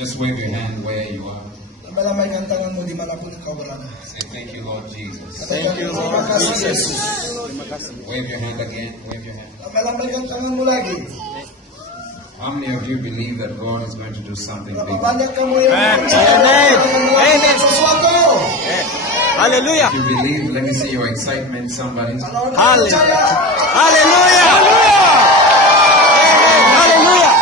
Just wave your hand where you are. Malamay ang tangan mo di manapun ikaw berada. Say thank you, Lord Jesus. Thank you, Lord Jesus. Wave your hand again. Wave your hand. Malamay ang tangan mo lagi. How many of you believe that God is going to do something big? Banyak kamu yang Amen. sesuatu. Hallelujah. If you believe, let me see your excitement, somebody. Kalau anda Hallelujah. percaya, Hallelujah. Hallelujah. Hallelujah.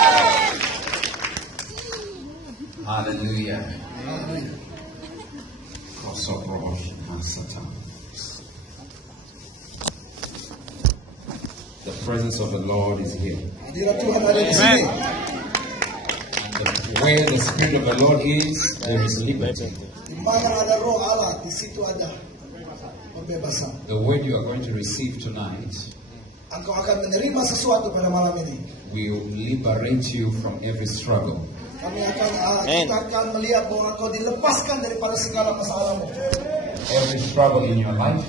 Haleluya. The presence of the Lord is here. Hadirat Tuhan ada di sini. Where the Spirit of the Lord is, there is liberty. Di mana ada roh Allah, di situ ada pembebasan. The word you are going to receive tonight Engkau akan menerima sesuatu pada malam ini. will liberate you from every struggle. Kami akan kita akan melihat bahwa kau dilepaskan daripada segala masalahmu. Every struggle in your life,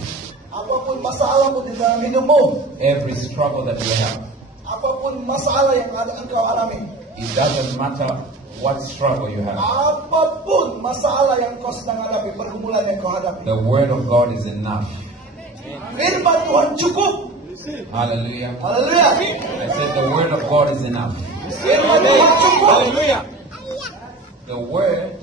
Apapun masalahmu di dalam hidupmu, every struggle that you have, apapun masalah yang ada engkau alami, it doesn't matter what struggle you have. apapun masalah yang kau sedang hadapi, pergumulan yang kau hadapi, The word of God is enough. firman Tuhan cukup. Hallelujah. Haleluya. I said the word of God is enough. Firman Tuhan cukup. Hallelujah. The word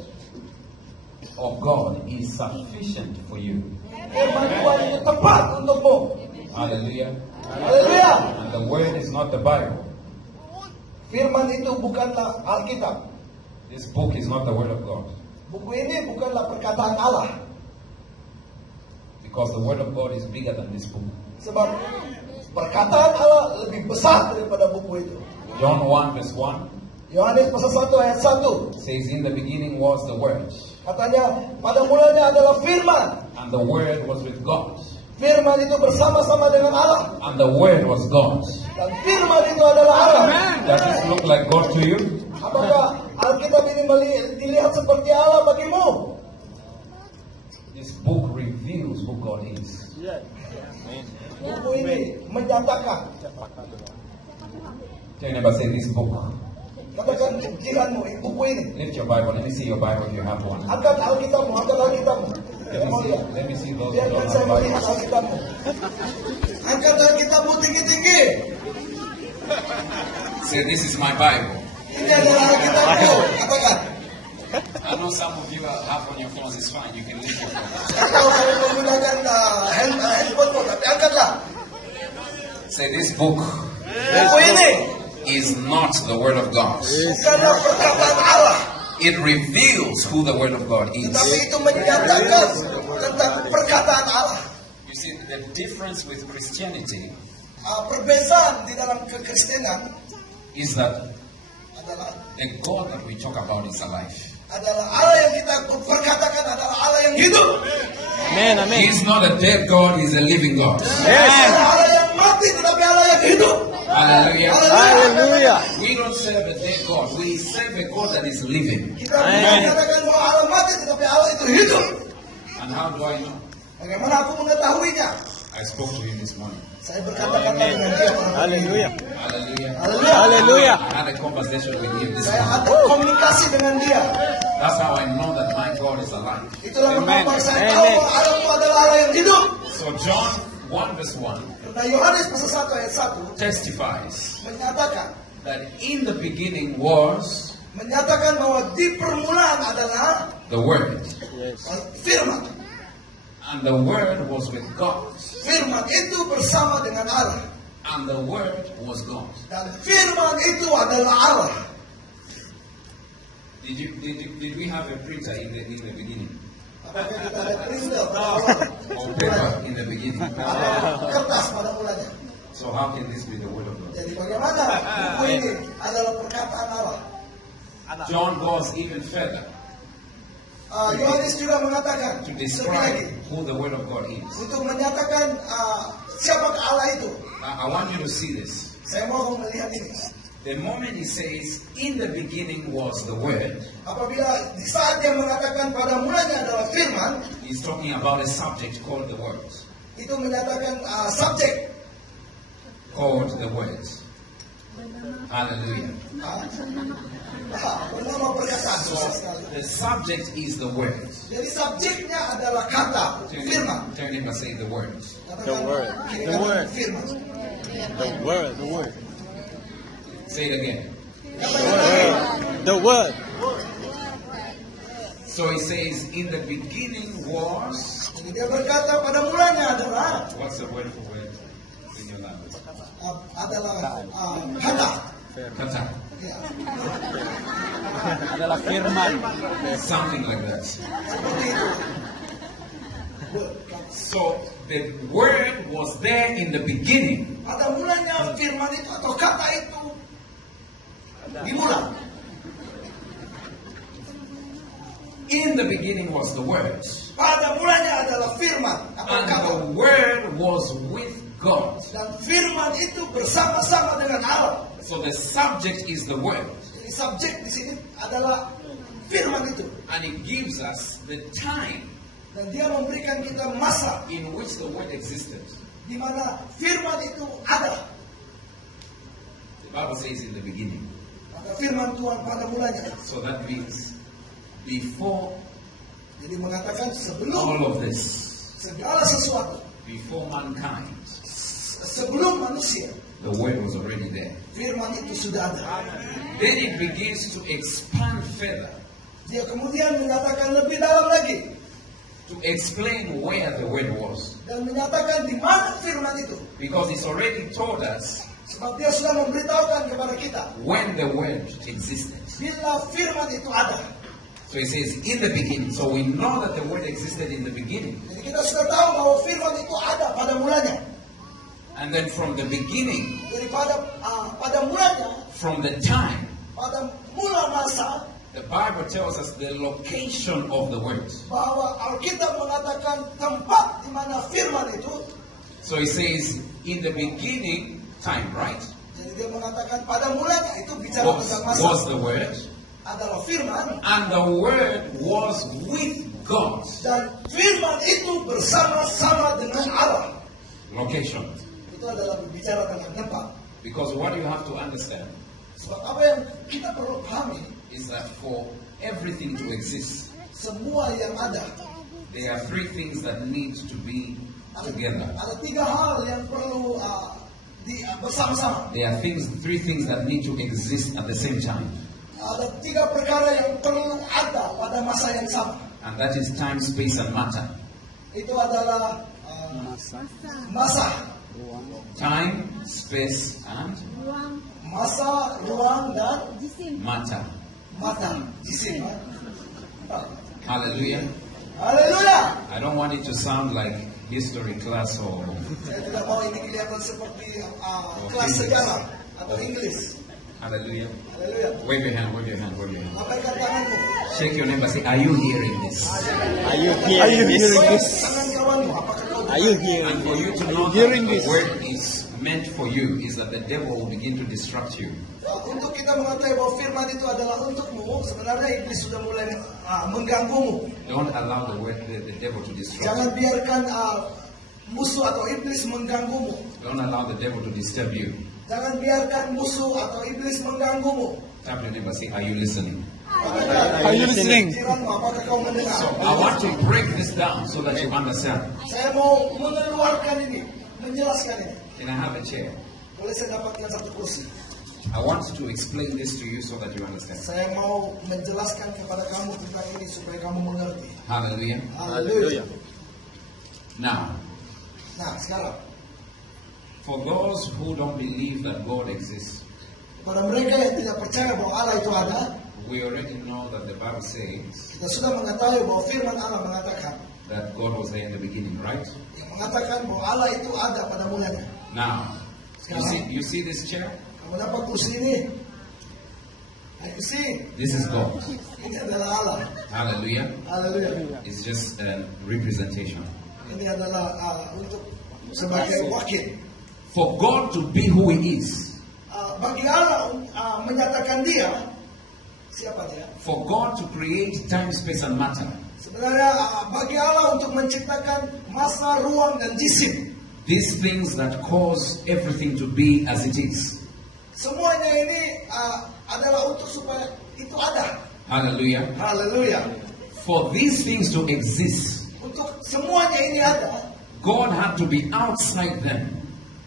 of God is sufficient for you. Firman Tuhan itu tepat untukmu. Hallelujah. Haleluya. And the word is not the Bible. Firman itu bukanlah Alkitab. This book is not the word of God. Buku ini bukanlah perkataan Allah. Because the word of God is bigger than this book. Sebab perkataan Allah lebih besar daripada buku itu. John 1 verse 1 Yohanes pasal 1 ayat 1. says, in the beginning was the word. Katanya, pada mulanya adalah firman. And the word was with God. Firman itu bersama-sama dengan Allah. And the word was God. Dan firman itu adalah Allah. Does this look like God to you? Apakah Alkitab ini dilihat seperti Allah bagimu? This book reveals who God is. Buku ini menyatakan. Tell your neighbor, say this book. Katakan jiranmu, buku ini. Lift your Bible. Let me see your Bible if you have one. Angkat Alkitabmu, angkat Alkitabmu. Saya mau lihat. Let me see those who Biarkan don't saya have melihat Bibles. Alkitabmu. Angkat Alkitabmu tinggi-tinggi. Say, this is my Bible. Ini adalah Alkitabmu. Katakan. I know some of you have on your phones. It's fine. You can lift your phone. Saya tahu kamu menggunakan handphonemu, tapi angkatlah. Say, this book Buku ini is not the Word of God. bukanlah perkataan Allah, It reveals who the Word of God is. tapi itu menyatakan tentang perkataan Allah. You see, the difference with Christianity Perbezaan di dalam kekristenan is that adalah the God that we talk about is alive. Allah yang kita perkatakan adalah Allah yang hidup. Amen. Amen. He's not a dead God, He's a living God. Yes. Allah yang mati tetapi Allah yang hidup. Hallelujah. Hallelujah. We don't serve a dead God. We serve a God that is living. Kita mengatakan bahwa Allah mati tetapi Allah itu hidup. And how do I know? Bagaimana aku mengetahuinya? I spoke to him this morning. Saya berkata-kata dengan dia. Hallelujah. Hallelujah. Haleluya. Hallelujah. I had a conversation with him this Saya morning. ada komunikasi dengan dia. That's how I know that my God is alive. Itulah Amen. mengapa saya Amen. tahu bahwa Allah itu adalah Allah yang hidup. So John 1 verse 1 Nah, Yohanes pasal 1 ayat 1 testifies menyatakan that in the beginning was bahwa di permulaan adalah the Word. firman. And the Word was with God. Firman itu bersama dengan Allah. And the Word was God. Dan firman itu adalah Allah. Did we have a printer in the beginning? Apakah kita ada printer pada awal? Or paper in the beginning? Atau kertas pada mulanya? So how can this be the Word of God? Jadi bagaimana buku ini adalah perkataan Allah? John goes even further Yohanes juga mengatakan to lebih describe lagi who the Word of God is. untuk menyatakan siapakah Allah itu. I want you to see this. Saya mau melihat ini. The moment he says, in the beginning was the Word, Apabila di saat dia mengatakan pada mulanya adalah firman, he's talking about a subject called the Word. itu menyatakan subjek. Called the Word. Hallelujah. Bernama perkataan susah sekali. The subject is the word. Jadi subjeknya adalah kata, firman. Turn him and say the word. Katakan, The word. kiri The kanan, word. firman. The word. The word. Say it again. The word. So he says, in the beginning was. Jadi dia berkata pada mulanya adalah What's the word for word in your language? kata. Kata. Ya, Adalah firman. Something like that. seperti itu. So the word was there in the beginning. Pada mulanya firman itu atau kata itu dimulai. In the beginning was the word. Pada mulanya adalah firman atau And kata. the word was with God. Dan firman itu bersama-sama dengan Allah. So the subject is the word. Jadi subjek di sini adalah firman itu. And it gives us the time Dan dia memberikan kita masa in which the word existed. di mana firman itu ada. The Bible says in the beginning. Maka firman Tuhan pada mulanya. So that means before Jadi mengatakan all sebelum of this, segala sesuatu, before mankind, sebelum manusia, the word was already there. firman itu sudah ada. Then it begins to expand further Dia kemudian menyatakan lebih dalam lagi to explain where the word was. dan menyatakan di mana firman itu. Because it's already told us Sebab dia sudah memberitahukan kepada kita when the word existed. bila firman itu ada. So it says in the beginning. So we know that the word existed in the beginning. Jadi kita sudah tahu bahwa firman itu ada pada mulanya. And then from the beginning, Jadi pada mulanya, from the time, pada mula masa, the Bible tells us the location of the word. bahwa Alkitab mengatakan tempat di mana firman itu. So it says in the beginning time, right? Jadi dia mengatakan pada mulanya itu bicara tentang masa Was the word. adalah firman. And the word was with God. Dan firman itu bersama-sama dengan Allah. Location. Itu adalah berbicara tentang tempat. Because what you have to understand Sebab apa yang kita perlu pahami, is that for everything to exist, semua yang ada, there are three things that need to be together. ada tiga hal yang perlu bersama-sama. There are three things that need to exist at the same time. Ada tiga perkara yang perlu ada pada masa yang sama. And that is time, space, and matter. Itu adalah masa, Time, space, and masa, ruang, dan matter. mata, jisim. Hallelujah. Haleluya. I don't want it to sound like history class or Saya tidak mau ini kelihatan seperti kelas sejarah atau Inggris. hallelujah. Haleluya. Wave your hand, wave your hand, wave your hand. Lambaikan tanganmu. Shake your neighbor, say, are you hearing this? Are you hearing this? Tangan kawanmu, apakah kau Are you hearing And for you this? to know that Hearing the this? word is meant for you is that the devil will begin to distract you. Untuk kita mengetahui bahwa firman itu adalah untukmu, sebenarnya iblis sudah mulai mengganggumu. Don't allow the devil to distract Jangan you. biarkan musuh atau iblis mengganggumu. Don't allow the devil to disturb you. Jangan biarkan musuh atau iblis mengganggumu. Tap your neighbor, say, are you listening? Are you listening? Pikiranmu, apakah kau mendengar? So I want to break this down so that you understand. Saya mau mengeluarkan ini, menjelaskan ini. Can I have a chair? Boleh saya dapatkan satu kursi? I want to explain this to you so that you understand. Saya mau menjelaskan kepada kamu tentang ini supaya kamu mengerti. Hallelujah. Haleluya. Now, Nah, sekarang for those who don't believe that God exists, pada mereka yang tidak percaya bahwa Allah itu ada, we already know that the Bible says kita sudah mengetahui bahwa firman Allah mengatakan that God was there in the beginning, right? yang mengatakan bahwa Allah itu ada pada mulanya. Now, you see this chair? Kamu dapat kursi ini? You see, This is God. ini adalah Allah. Hallelujah. Haleluya. It's just a representation. Ini adalah untuk sebagai wakil. For God to be who He is, Bagi Allah menyatakan dia, siapa dia? for God to create time, space, and matter, Sebenarnya bagi Allah untuk menciptakan masa, ruang, dan jisim. these things that cause everything to be as it is, Semuanya ini adalah untuk supaya itu ada. Hallelujah. Haleluya. For these things to exist, Untuk semuanya ini ada, God had to be outside them.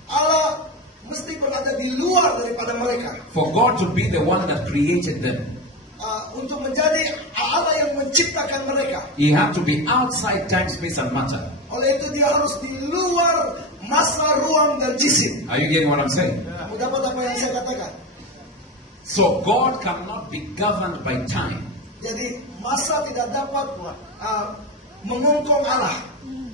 Allah mesti berada di luar daripada mereka. For God to be the one that created them, Untuk menjadi Allah yang menciptakan mereka. He had to be outside time, space, and matter. Oleh itu dia harus di luar masa, ruang, dan jisim. Are you getting what I'm saying? Kamu dapat apa yang saya katakan? So God cannot be governed by time. Jadi masa tidak dapat mengungkung Allah.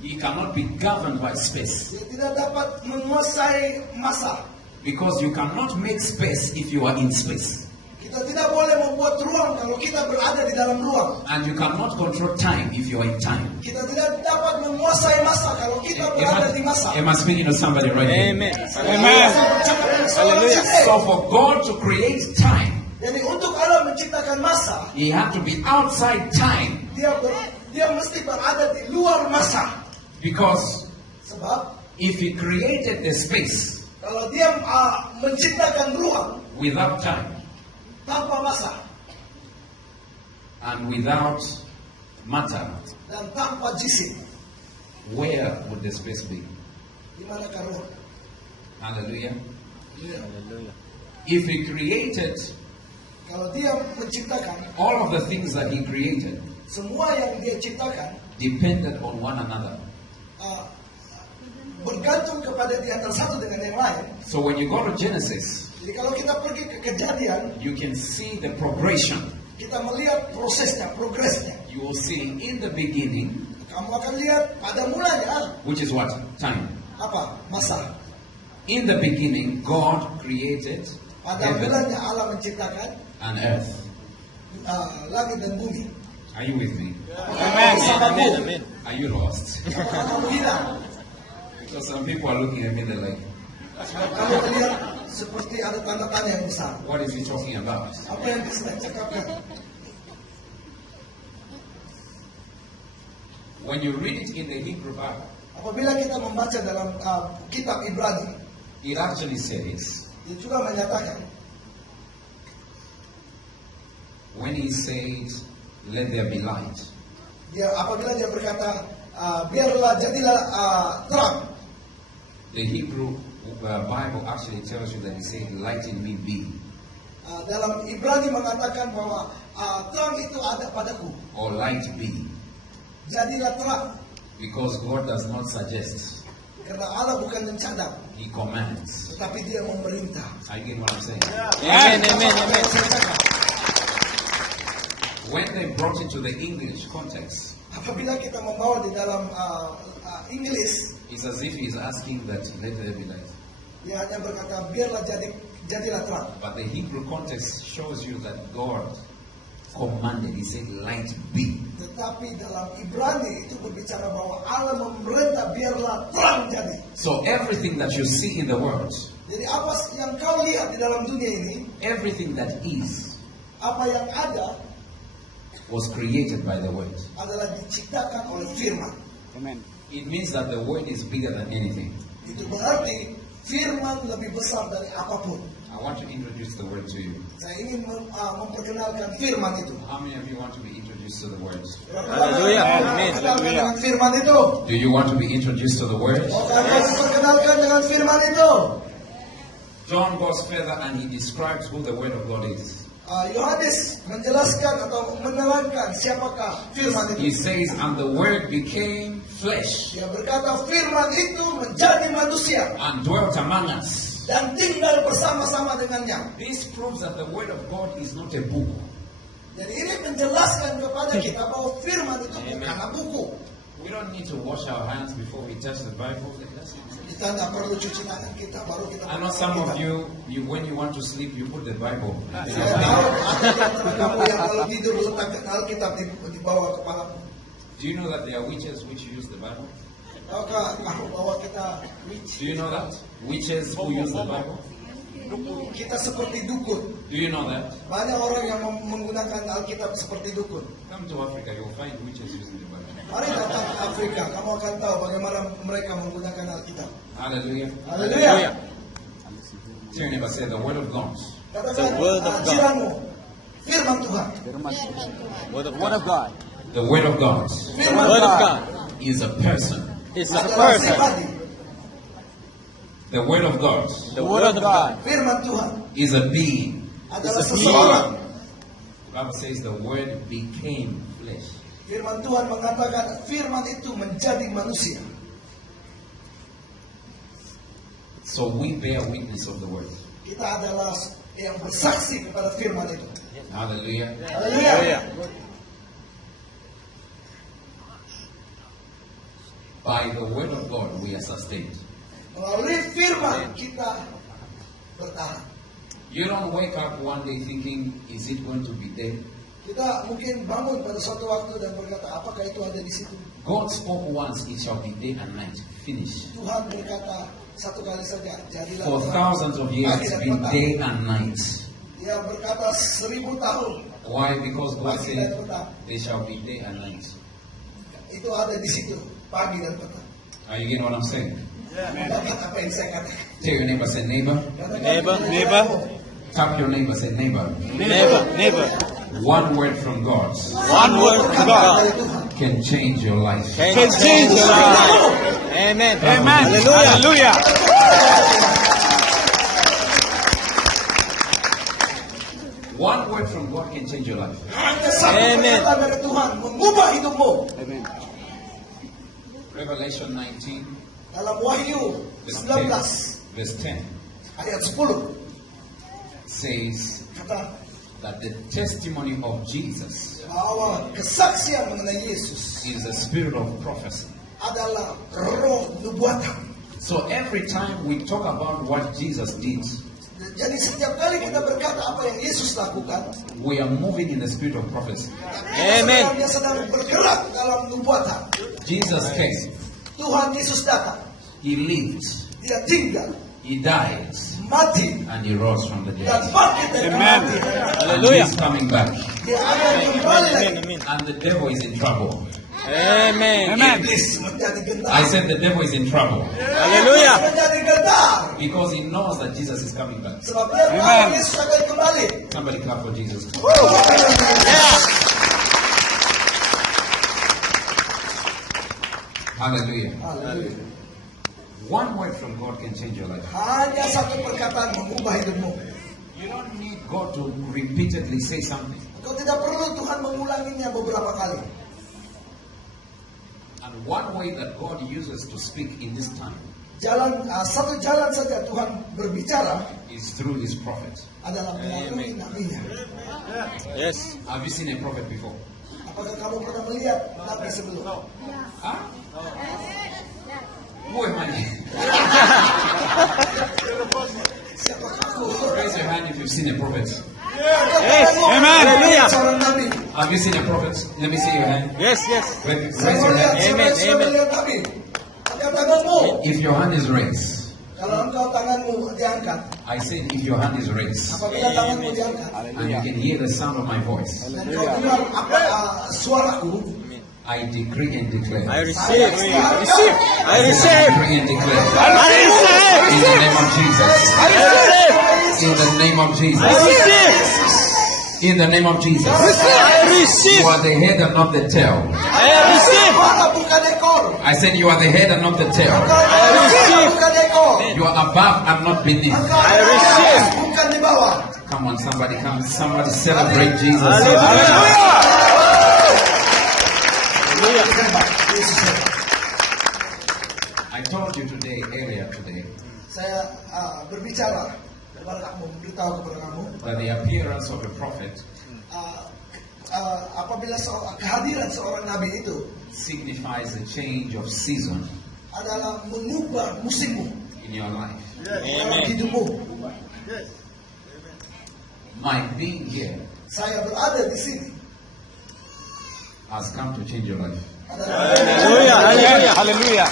He cannot be governed by space. Dia tidak dapat menguasai masa. Because you cannot make space if you are in space. Kita tidak boleh membuat ruang kalau kita berada di dalam ruang. And you cannot control time if you are in time. Kita tidak dapat menguasai masa kalau kita berada di masa. Am I speaking to somebody right now? Amen. Amen. Hallelujah. So for God to create time, Jadi untuk Allah menciptakan masa, He had to be outside time. dia mesti berada di luar masa. Because Sebab if He created the space kalau dia menciptakan ruang without time tanpa masa and without matter, dan tanpa jisim, where would the space be? di manakah ruang? Hallelujah. Hallelujah. If He created Kalau dia menciptakan, all of the things that He created semua yang dia ciptakan depended on one another. Bergantung kepada di antara satu dengan yang lain. So when you go to Genesis, Jadi kalau kita pergi ke Kejadian, you can see the progression. kita melihat prosesnya, progresnya. You will see in the beginning, Kamu akan lihat pada mulanya which is what? Time. apa? Masa. In the beginning, God created Pada heaven mulanya Allah menciptakan and earth. langit dan bumi. Are you with me? Amen. Amen. Amen. Are you lost? Apakah kamu hilang? Because some people are looking at me, they're like, Kamu melihat seperti ada tanda tanya yang besar. what is he talking about? Apa yang dia cakapkan? When you read it in the Hebrew Bible, Apabila kita membaca dalam kitab Ibrani, it actually says, dia juga menyatakan when he said, let there be light, apabila dia berkata biarlah jadilah terang. the Hebrew Bible actually tells you that he said, light in me be, Dalam Ibrani mengatakan bahwa terang itu ada padaku. or light be, Jadilah terang. because God does not suggest, Karena Allah bukan mencadang, he commands. tetapi dia memerintah. Are you getting what I'm saying? Amen. Amen. Amen. When they brought it to the English context, Apabila kita membawa di dalam Inggris, it's as if he's asking that let there be light. dia hanya berkata biarlah jadilah terang. But the Hebrew context shows you that God commanded. He said, light be. Tetapi dalam Ibrani itu berbicara bahwa Allah memerintah biarlah terang jadi. So everything that you see in the world, Jadi apa yang kau lihat di dalam dunia ini, everything that is, apa yang ada was created by the word. adalah diciptakan oleh firman. Amen. It means that the word is bigger than anything. Itu berarti firman lebih besar dari apapun. I want to introduce the word to you. Saya ingin memperkenalkan firman itu. How many of you want to be introduced to the word? Hallelujah. Amen. Perkenalkan Hallelujah. dengan firman itu. Do you want to be introduced to the word? Maukah kau diperkenalkan dengan firman itu? John goes further and he describes who the word of God is. Yohanes menjelaskan atau menerangkan siapakah firman He itu. says, and the word became flesh Dia berkata firman itu menjadi manusia and dwelt among us. dan tinggal bersama-sama dengannya. This proves that the word of God is not a book. Jadi ini menjelaskan kepada kita bahwa firman itu bukanlah buku. We don't need to wash our hands before we touch the Bible. Kita tidak perlu cuci tangan kita baru kita. I know some of you, when you want to sleep, you put the Bible. Saya tahu ada di antara kamu yang kalau tidur letakkan Alkitab di bawah kepalamu. Do you know that there are witches which use the Bible? Tahukah kamu bahwa kita Do you know that? Witches who use the Bible? kita seperti dukun. Do you know that? Banyak orang yang menggunakan Alkitab seperti dukun. Come to Africa, you'll find witches using the Bible. Mari datang ke Afrika, kamu akan tahu bagaimana mereka menggunakan Alkitab. Hallelujah. Haleluya. Tell your neighbor, say the word of God Katakan The word of God. jiranmu, Firman Tuhan. Word of God. The Word of God Firman Word of Tuhan God is a person. is a adalah person. pribadi. The Word of God The Word of God Firman Tuhan is a being. adalah It's a seseorang. The Bible says the Word became flesh. Firman Tuhan mengatakan firman itu menjadi manusia. So we bear witness of the Word. Kita adalah yang bersaksi kepada firman itu. Hallelujah. Haleluya. By the Word of God we are sustained. Melalui firman kita bertahan. You don't wake up one day thinking, is it going to be day? Kita mungkin bangun pada suatu waktu dan berkata, apakah itu ada di situ? God spoke once, it shall be day and night. Finish. Tuhan berkata satu kali saja, jadilah For terang. thousands of years Pagi it's dan been petang. day and night. Dia berkata 1000 tahun. Why? Because God Pagi dan said, petang. there shall be day and night. Itu ada di situ, pagi dan petang. Are you getting what I'm saying? Dapat apa yang saya katakan? Tell your neighbor, say neighbor. Neighbor, neighbor. Tap your neighbor, say neighbor. Neighbor. One word from God One word from God can change your life. can change your life. Amen. Amen. Hallelujah. One word from God can change your life. Hanya satu Amen. perkataan dari Tuhan mengubah hidupmu. Revelation 19, Dalam Wahyu verse 19 10, verse 10 ayat 10 says kata that the testimony of Jesus bahwa kesaksian mengenai Yesus is the spirit of prophecy. adalah roh nubuatan. So every time we talk about what Jesus did, Jadi setiap kali kita berkata apa yang Yesus lakukan, we are moving in the spirit of prophecy. Amen. Dia sedang bergerak dalam nubuatan. Jesus came, Tuhan Yesus datang, He lived, dia tinggal, He died, mati, and He rose from the dan dead. bangkit dari Amen. kematian. And Hallelujah. He's coming back. Dia akan kembali lagi. Amen. And the devil is in trouble. Amen. Iblis menjadi gentar. I said the devil is in trouble Hallelujah. Menjadi gentar. because he knows that Jesus is coming back. Sebab dia tahu Yesus akan kembali. Somebody clap for Jesus. Hallelujah. Haleluya. One word from God can change your life. Hanya satu perkataan mengubah hidupmu. You don't need God to repeatedly say something. Kau tidak perlu Tuhan mengulanginya beberapa kali. And one way that God uses to speak in this time Satu jalan saja Tuhan berbicara is through His prophet. adalah melalui nabinya. Yes. Have you seen a prophet before? Apakah kamu pernah melihat nabi sebelum? Huh? Who am I? Siapa kamu? Raise your hand if you've seen a prophet. Yes. Amen. Hallelujah. Seorang nabi. Have you seen a prophet? Let me see your hand. Yes, yes. Raise Saya your melihat, hand. Amen, saya amen. melihat nabi. Angkat tanganmu. If your hand is raised, Kalau engkau tanganmu diangkat, I said if your hand is raised, apabila tanganmu diangkat, and you can hear the sound of my voice, dan kau dengar apa suaraku, I decree and declare. I receive. Receive. I receive. Decree and declare. I receive. In the name of Jesus. I receive. In the name of I Jesus. receive. In the name of Jesus. I You receive. are the head and not the tail. I receive. kepala bukan ekor. I said you are the head and not the tail. Kepala receive. bukan ekor. You are above and not beneath. I receive. Bukan di bawah. Come on, somebody come. Somebody celebrate Jesus. Hallelujah. Yesus hebat. I told you today, earlier today, Saya berbicara kepada kamu, memberitahu kepada kamu, that the appearance of a prophet apabila kehadiran seorang nabi itu signifies a change of season adalah mengubah musimmu in your life. dalam hidupmu. My being here Saya berada di sini has come to change your life. Hallelujah. Hallelujah. Hallelujah.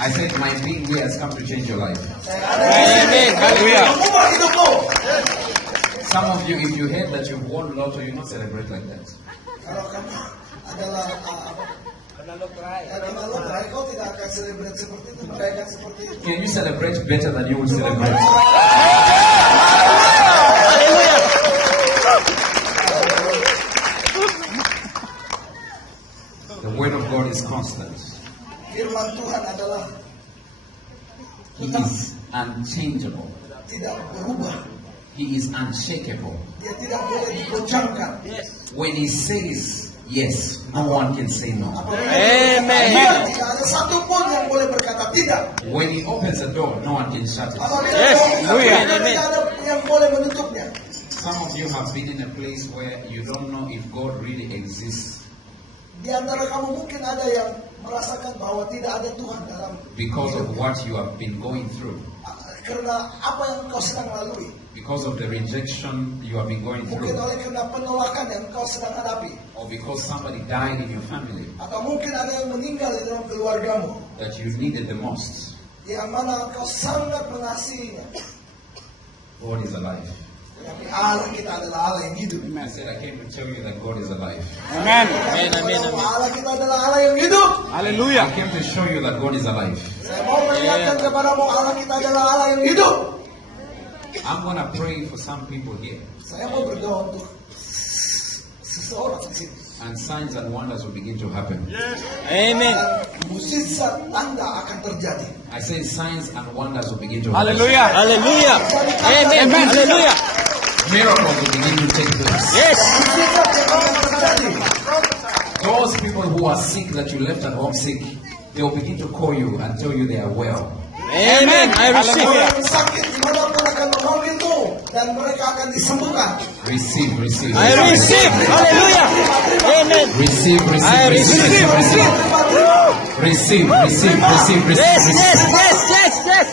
I said my being here has come to change your life. Saya ada di sini Amen. Hallelujah. mengubah hidupmu. Some of you, if you heard that you've won lotto, you not celebrate like that. Kalau kamu adalah loterai, kau tidak akan celebrate seperti itu, merayakan seperti itu. Can you celebrate better than you would celebrate? Hallelujah. constant. Firman Tuhan adalah He is unchangeable. tidak berubah. He is unshakable. Dia tidak boleh digoncangkan. When He says yes, no one can say no. Amen. Tidak ada satu pun yang boleh berkata tidak. When He opens the door, no one can shut it. Apabila Yes, dia hallelujah. tidak ada yang boleh menutupnya. Some of you have been in a place where you don't know if God really exists Di antara kamu mungkin ada yang merasakan bahwa tidak ada Tuhan dalam because of hidupmu. what you have been going through, Karena apa yang kau sedang lalui. because of the rejection you have been going Mungkin through, oleh karena penolakan yang kau sedang hadapi. or because somebody died in your family Atau mungkin ada yang meninggal di dalam keluargamu. that you needed the most. Yang mana kau sangat mengasihinya. God is alive. Tapi Allah kita adalah Allah yang hidup. I said I came to tell you that God is alive. Amen. Amen. Amen. Bahwa Amen. Allah kita adalah Allah yang hidup. I Hallelujah. came to show you that God is alive. Saya mau melihatkan kepadamu Allah kita adalah Allah yang hidup. I'm gonna pray for some people here, Saya mau berdoa untuk seseorang di sini. and signs and wonders will begin to happen. Amen. Dan mukjizat tanda akan terjadi. I say signs and wonders will begin to happen. Hallelujah. Hallelujah. Amen. Hallelujah. Miracles will begin to take place. Yes. Mukjizat yang akan terjadi. Those people who are sick that you left at home sick, they will begin to call you and tell you they are well. Amen. I receive. Orang sakit dimanapun akan memanggilmu dan mereka akan disembuhkan. Receive, receive. I receive. Hallelujah. Amen. Receive, receive, I receive, receive. receive, receive, receive, receive, receive, Yes. receive. Yes. Yes. Yes. Yes.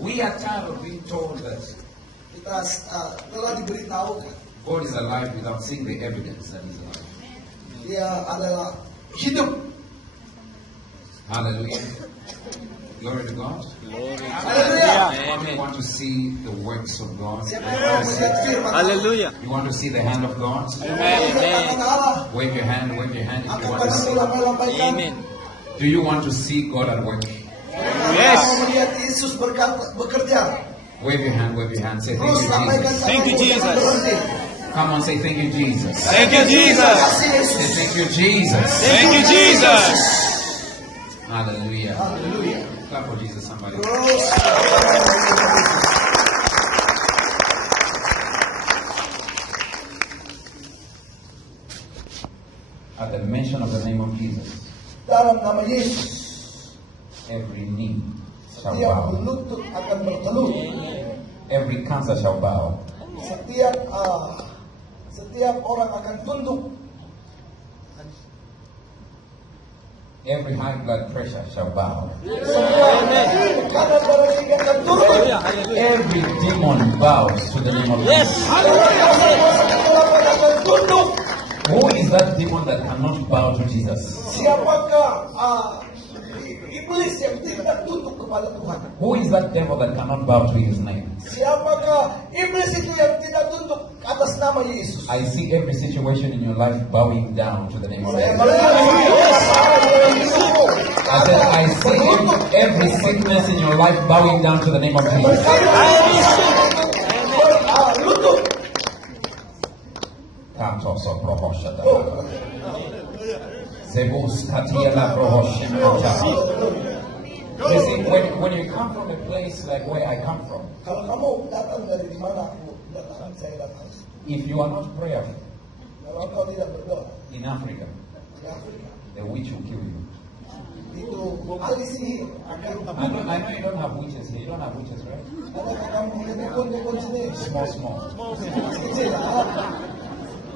We are tired of being told that Kita telah diberitahukan God is alive without seeing the evidence that He's alive. dia adalah hidup. Hallelujah. Glory to God. Haleluya. How many want to see the works of God? Siapa yang mau melihat firman Allah? Hallelujah. You want to see the hand of God? Amen. Firman Allah Wave your hand if you akan want to see. melambai-lambaikan. Amen. Do you want to see God at work? Yes. Mau melihat Yesus bekerja. Wave your hand, say thank Terus you, lambaikan Jesus. Thank you, tanganmu, jangan Jesus. berhenti. Come on, say thank you, Jesus. Thank you, Terima Jesus. kasih Say Yesus. thank you, Jesus. Thank you, Jesus. Hallelujah. Haleluya. Clap for Jesus, somebody. Terus. At the mention of the name of Jesus, Dalam nama Yesus, every knee shall setiap bow. lutut akan bertelur. Every cancer shall bow. Setiap orang akan tunduk. Every high blood pressure shall bow. Semua tekanan darah tinggi akan turun. Every demon bows to the name of Yes. Jesus. Kuasa kegelapan akan tunduk. Who is that demon that cannot bow to Jesus? Siapakah iblis yang tidak tunduk kepada Tuhan? Who is that devil that cannot bow to His name? Siapakah iblis itu yang tidak tunduk atas nama Yesus? I see every situation in your life bowing down to the name of Saya Jesus. melihat masalah dalam hidupmu. I said, I see every sickness in your life bowing down to the name of Jesus. Lutut. Kanto so prohoshata. Zebus katiela prohoshata. You see, when you come from a place like where I come from, Kalau kamu datang dari di mana aku datang, saya datang. if you are not prayerful Kalau kau tidak berdoa in Africa, di Afrika, the witch will kill you. itu ahli sihir akan I know you don't have witches here. You don't have witches, right? adakah kamu punya dukun-dukun sini? Small. Kecil lah.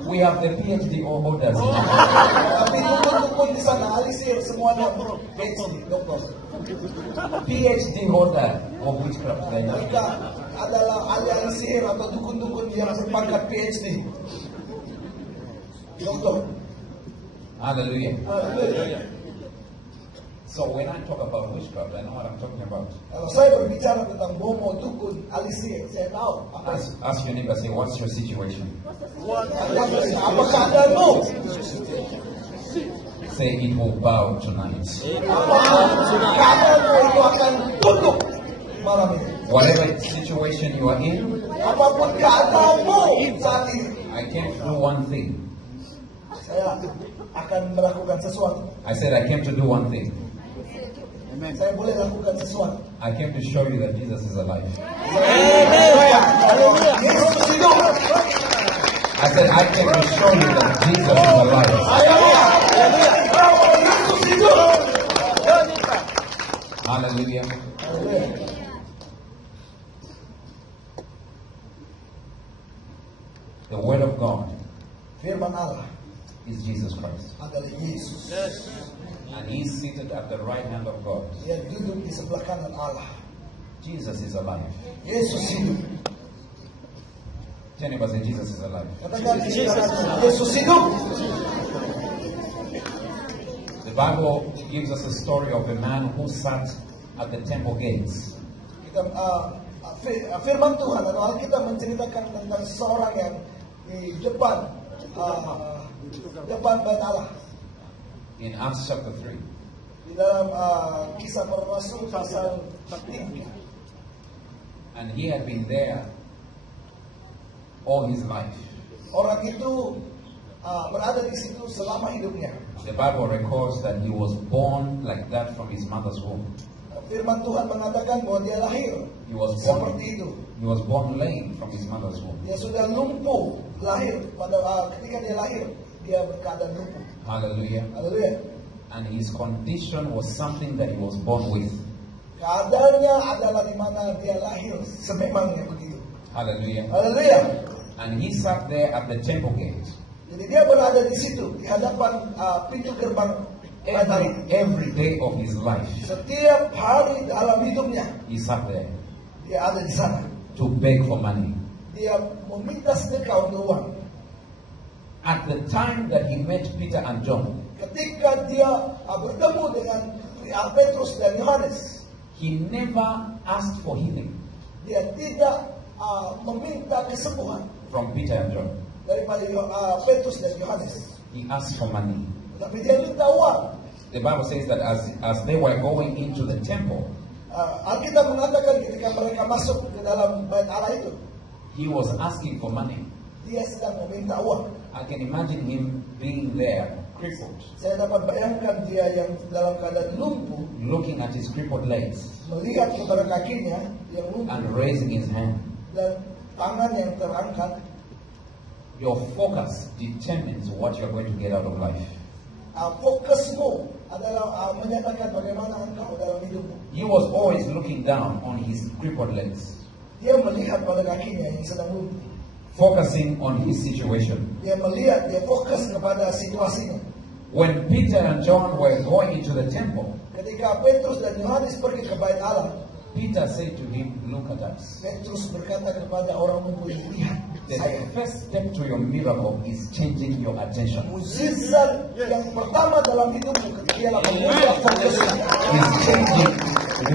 We have the PhD holders in Africa. Tapi dukun-dukun di sana ahli sihir semuanya PhD, doktor. PhD holder of witchcraft. They know. Mereka adalah ahli sihir atau dukun-dukun yang berpangkat PhD. Doktor. Hallelujah. Haleluya. So when I talk about witchcraft, I know what I'm talking about. Kalau saya berbicara tentang bomo, dukun, ahli sihir, saya tahu. Ask your neighbor, say, what's your situation? Apa keadaanmu? Say, it will bow tonight. Keadaanmu itu akan tunduk malam ini. Whatever situation you are in, Apapun keadaanmu saat ini. I came to do one thing. Saya akan melakukan sesuatu. I said, I came to do one thing. Saya boleh lakukan sesuatu. I came to show you that Jesus is alive. Yesus hidup. I said, I came to show you that Jesus is alive. Yesus hidup. Hallelujah. Haleluya. The Word of God Firman Allah is Jesus Christ. adalah Yesus. And He's seated at the right hand of God. Dia duduk di sebelah kanan Allah. Jesus is alive. Yesus hidup. Tell anybody, say, Jesus is alive. Katakan Yesus hidup. The Bible gives us a story of a man who sat at the temple gates. Kita firman Tuhan atau Alkitab menceritakan tentang seseorang yang di depan bait Allah. In Acts chapter 3. Di dalam kisah para rasul pasal 3. And he had been there all his life. Orang itu berada di situ selama hidupnya. The Bible records that he was born like that from his mother's womb. Firman Tuhan mengatakan bahwa dia lahir He was born, seperti itu. he was born lame from his mother's womb. Dia sudah lumpuh lahir ketika dia lahir dia berkeadaan lumpuh. Hallelujah. Haleluya. And his condition was something that he was born with. Keadaannya adalah di mana dia lahir sememangnya begitu. Hallelujah. Haleluya. And he sat there at the temple gate. Jadi dia berada di situ di hadapan pintu gerbang bait Allah. Every day of his life, Setiap hari dalam hidupnya he sat there dia ada di sana. to beg for money. Dia meminta sedekah untuk uang. At the time that he met Peter and John, Ketika dia bertemu dengan Petrus dan Yohanes, he never asked for healing dia tidak meminta kesembuhan from Peter and John. daripada Petrus dan Yohanes, He asked for money. tapi dia minta uang. The Bible says that as they were going into the temple, Alkitab mengatakan ketika mereka masuk ke dalam bait Allah itu, he was asking for money. dia sedang meminta uang. I can imagine him being there, crippled, Saya dapat bayangkan dia yang dalam keadaan lumpuh, looking at his crippled legs melihat kepada kakinya yang lumpuh and raising his hand. dan tangan yang terangkat. Your focus determines what you're going to get out of life. Fokusmu adalah menyatakan bagaimana engkau dalam hidupmu. He was always looking down on his crippled legs, Dia melihat pada kakinya yang sedang lumpuh. focusing on his situation. Dia melihat, dia fokus kepada situasinya. When Peter and John were going into the temple, Ketika Petrus dan Yohanes pergi ke bait Allah, Peter said to him, "Look at us." Petrus berkata kepada orang lumpuh itu, lihat saya. The first step to your miracle is changing your attention. Mukjizat yang pertama dalam hidupmu ketika dia mengubah fokusnya, Is changing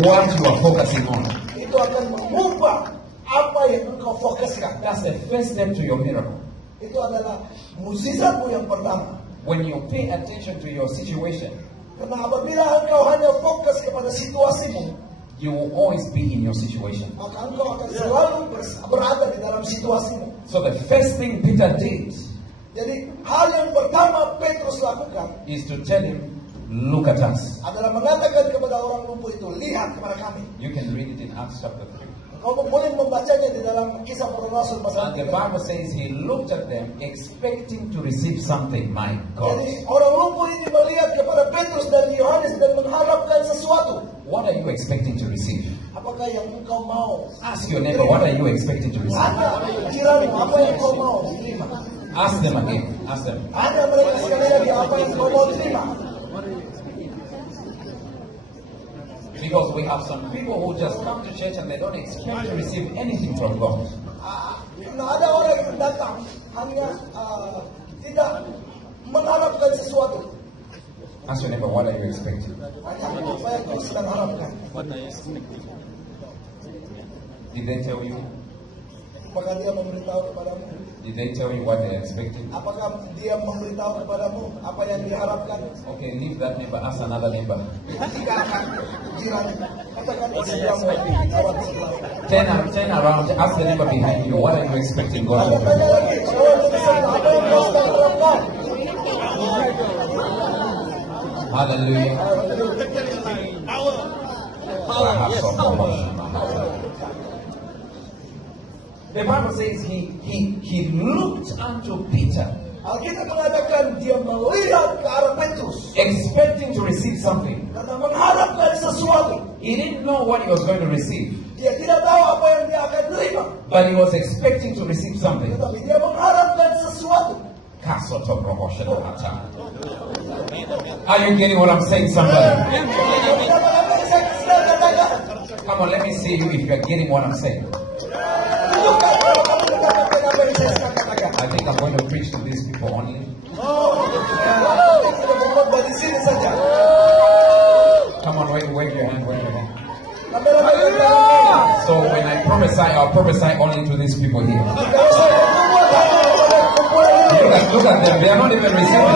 what you are focusing on. itu akan mengubah apa yang engkau fokuskan. That's the first step to your miracle. Itu adalah mukjizatmu yang pertama. When you pay attention to your situation, Karena apabila engkau hanya fokus kepada situasimu, you will always be in your situation. maka engkau akan selalu berada di dalam situasimu. So the first thing Peter did Jadi hal yang pertama Petrus lakukan is to tell him, "Look at us." adalah mengatakan kepada orang lumpuh itu, lihat kepada kami. You can read it in Acts chapter 3. Kau boleh membacanya di dalam Kisah Para Rasul pasal And the 3. Bible says he looked at them expecting to receive something. My God. Jadi orang lumpuh ini melihat kepada Petrus dan Yohanes dan mengharapkan sesuatu. What are you expecting to receive? Apakah yang engkau mau? Ask your neighbor, what are you expecting to receive? Tanya jiranmu, apa yang kau mau terima? Ask them again. Ask them. Tanya mereka sekali lagi, apa yang kau mau terima? Because we have some people who just come to church and they don't expect to receive anything from God. Karena ada orang yang datang hanya tidak mengharapkan sesuatu. Ask your neighbor, what are you expecting? Tanya apa yang kau sedang harapkan? Did they tell you? Apakah dia memberitahu kepadamu? Did they tell you what they're expecting? Apakah dia memberitahu kepadamu apa yang diharapkan? Okay, leave that neighbor, ask another neighbor. Tinggalkan jiran, katakan dia mau jawab sebelah. Turn around, ask the neighbor behind you, what are you expecting God to do? Tanya lagi, apa yang kau sedang harapkan? Hallelujah. The Bible says he looked unto Peter, Alkitab mengatakan dia melihat ke arah Petrus expecting to receive something. karena mengharapkan sesuatu. He didn't know what he was going to receive, Dia tidak tahu apa yang dia akan terima, but he was expecting to receive something. tetapi dia mengharapkan sesuatu. Are you getting what I'm saying, somebody? Apa yang saya sedang katakan? Come on, let me see you if you're getting what I'm saying. Tunjukkan kalau kamu mendapatkan apa yang saya sedang katakan. I think I'm going to preach to these people only. Kita berkhotbah di sini saja. Come on, wave your hand, wave your hand. Lama-lama kita berkhotbah. So when I prophesy, I'll prophesy only to these people here. Kalau saya berkhotbah pada kumpulan ini. Look at them, they are not even receiving.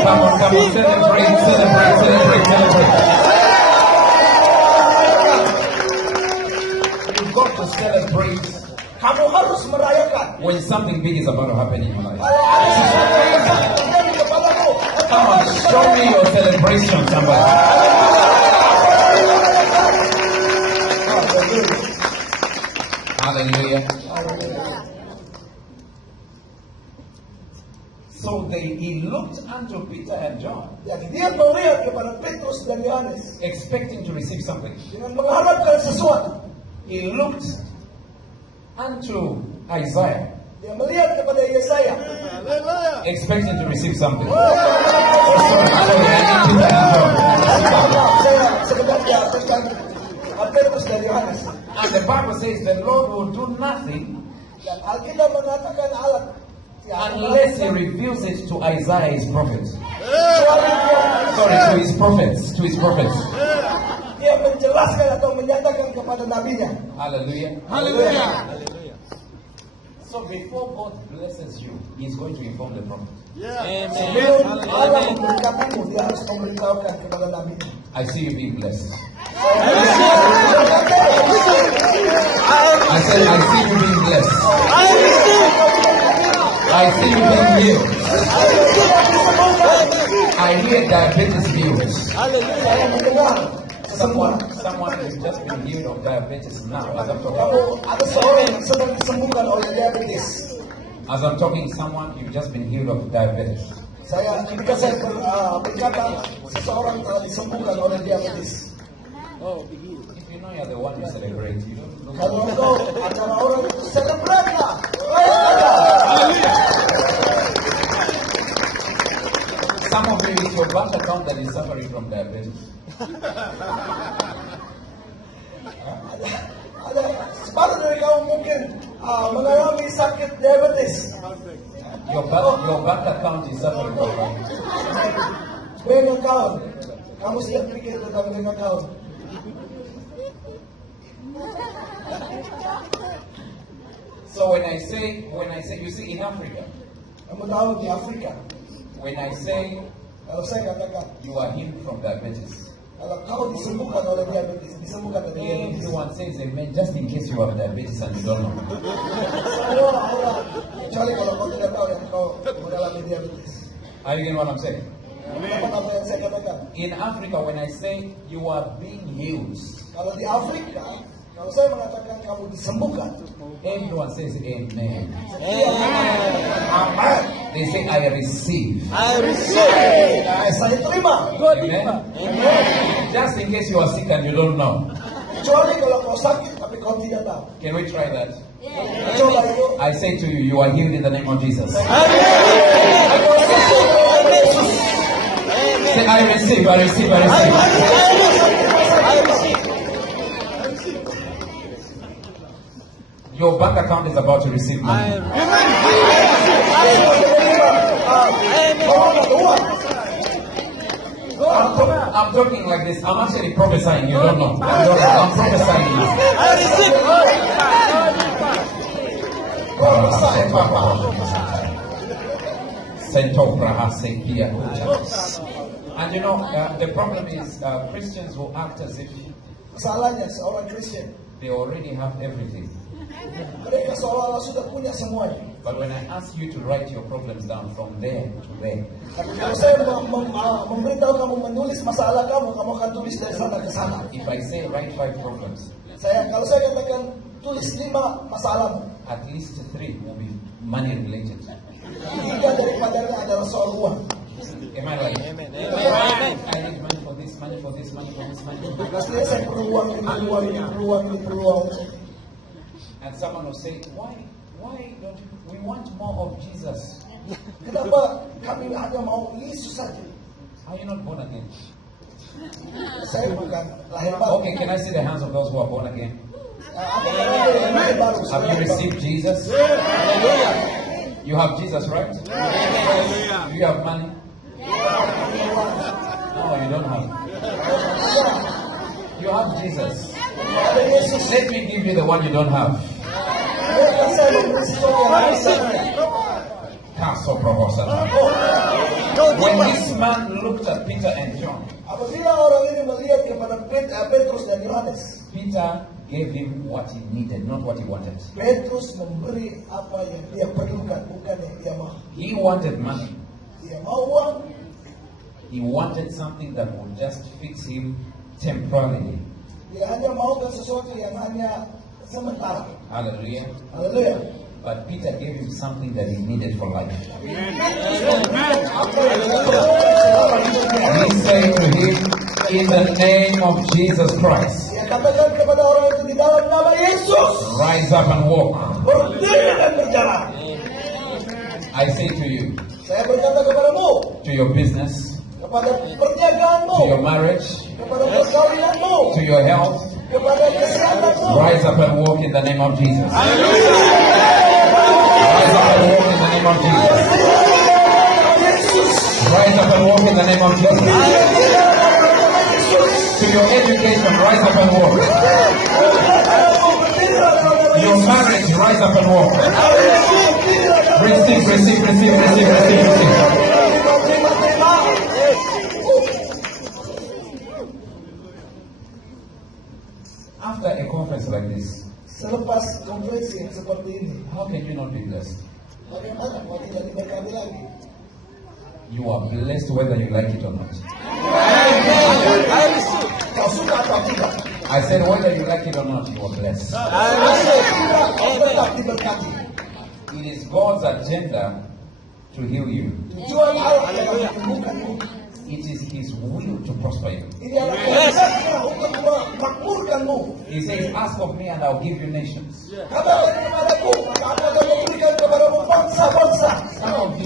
Come on, celebrate. You've got to celebrate Kamu harus merayakan. when something big is about to happen in your life. Kalau ada sesuatu yang sangat terjadi kepadamu, Come on, show me your celebration, somebody. Hallelujah. So he looked unto Peter and John, Jadi dia melihat kepada Petrus dan Yohanes expecting to receive something. dengan mengharapkan sesuatu. He looked unto Isaiah, Dia melihat kepada Yesaya, expecting to receive something. saya sebenarnya tentang Petrus dan Yohanes. And the Bible says the Lord will do nothing Dan Alkitab mengatakan Allah unless he reveals it to Isaiah, his prophet. kecuali Sorry, to his prophets. dia menjelaskan atau menyatakan kepada nabinya. Hallelujah. Hallelujah. So before God blesses you, he's going to inform the prophet. Sebelum Allah memberkatimu, dia harus memberitahukan kepada nabinya. I see you being blessed. Saya I said, I see you being blessed. I see you being healed. I hear diabetes healed. mendengar kesembuhan. Someone has just been healed of diabetes now. As I'm talking, Kamu ada seorang yang sedang disembuhkan oleh diabetes. someone, you've just been healed of diabetes. Ketika saya berkata seseorang telah disembuhkan oleh diabetes. If you know you're the one you celebrate, you don't look. Kalau engkau antara orang itu celebrate-lah. Some of you, it's your bank account that is suffering from diabetes. Ada separuh dari kamu mungkin mengalami sakit diabetes. Your bank account is suffering from diabetes. Bank account. Kamu sedang pikir tentang bank account. So when I say, you see, in Africa, Kamu tahu di Afrika, when I say kalau saya katakan, you are healed from diabetes, kalau kau disembuhkan oleh diabetes, disembuhkan dari diabetes. everyone says amen, just in case you have diabetes and you don't know. Semua orang, kecuali kalau kau tidak tahu yang kau mengalami diabetes. Are you getting what I'm saying? Dapat apa yang saya katakan? In Africa, when I say you are being healed, Kalau di Afrika, kalau saya mengatakan kamu disembuhkan, everyone says amen. aman. They say I receive. Saya terima. Amen. Just in case you are sick and you don't know. Kecuali kalau kau sakit tapi kau tidak tahu. Can we try that? Coba itu. I say to you, you are healed in the name of Jesus. Say, I receive. Your bank account is about to receive money. I'm talking like this. I'm actually prophesying. You don't know. I'm prophesying you. And you know, the problem is Christians will act as if Masalahnya seorang Kristen, they already have everything. mereka seolah-olah sudah punya semuanya. But when I ask you to write your problems down from there to there, Tapi kalau saya memberitahu kamu menulis masalah kamu, kamu akan tulis dari sana ke sana. if I say write 5 problems, Kalau saya katakan tulis 5 masalahmu, at least 3 will be money related. 3 daripadanya adalah soal uang. Am I right? Amen. I need money for this, money for this, money for this, money for this. Pastinya saya perlu uang, ini perlu uang, ini perlu uang, ini perlu uang. And someone will say, why don't we want more of Jesus? Kenapa kami hanya mau Yesus saja? Are you not born again? Saya bukan lahir baru. Okay, can I see the hands of those who are born again? Apakah ada yang lahir baru? Have you received Jesus? You have Jesus, right? Do you have money? No, you don't have. You have Jesus. Ada Yesus. Let me give you the one you don't have. Biarkan saya memberitahu yang lain saja. Caso Prohosana. When this man looked at Peter and John, Apabila orang ini melihat kepada Petrus dan Yohanes, Peter gave him what he needed, not what he wanted. Petrus memberi apa yang dia perlukan, bukan yang dia mau. He wanted money. Dia mau uang, He wanted something that would just fix him temporarily. dia hanya maukan sesuatu yang hanya sementara. Hallelujah. Haleluya. But Peter gave him something that he needed for life. Apa yang He said to him, in the name of Jesus Christ, dia katakan kepada orang itu di dalam nama Yesus, rise up and walk. berdiri dan berjalan. I say to you, Saya berkata kepadamu, to your business, kepada perniagaanmu, to your marriage, kepada perkawinanmu, to your health, kepada kesehatanmu. rise up and walk in the name of Jesus. Rise up and walk in the name of Jesus. Rise up and walk in the name of Jesus. To your education, rise up and walk. Your marriage, rise up and walk. Receive, receive, receive, receive, receive, receive. After a conference like this, Selepas konferensi yang seperti ini, how can you not be blessed? bagaimana kau tidak diberkati lagi? You are blessed whether you like it or not. Kau suka atau tidak? I said whether you like it or not, you are blessed. Tidak, kau tetap diberkati. It is God's agenda to heal you. Tujuan Allah adalah menyembuhkanmu. It is His will to prosper you. Ini adalah kehendaknya untuk memakmurkanmu. He says, ask of me and I'll give you nations. Katakan kepadaku, maka aku akan memberikan kepadamu bangsa-bangsa. Some of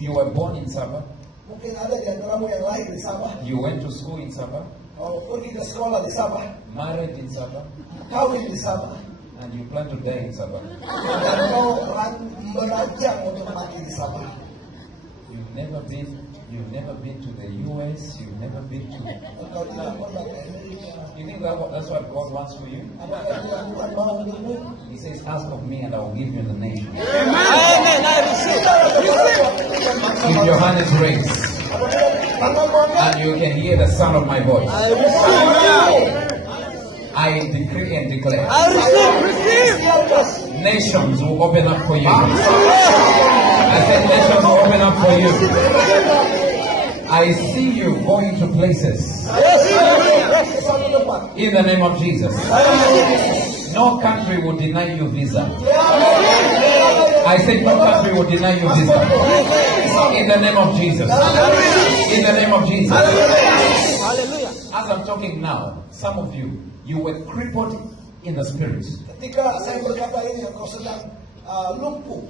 you were born in Sabah. Mungkin ada di antaramu yang lahir di Sabah, You went to school in Sabah, kau pergi ke sekolah di Sabah, married in Sabah, kawin di Sabah, and you plan to die in Sabah. dan kau menajang untuk mati di Sabah. You've never been to the US, you've never been to... Kau tidak pernah ke Amerika. You think that's what God wants for you? Apakah itu yang Tuhan mau untukmu? He says, ask of me and I will give you the nation. Amen. I receive. Keep your hand is raised Tanganmu angkat. and you can hear the sound of my voice. I receive. I decree and declare, I receive. nations will open up for you. I said nations will open up for you. I see you going to places in the name of Jesus. No country will deny you visa. I said no country will deny you visa. In the name of Jesus. In the name of Jesus. Hallelujah. As I'm talking now, some of you were crippled in the spirit. Ketika saya berkata ini, kau sedang lumpuh.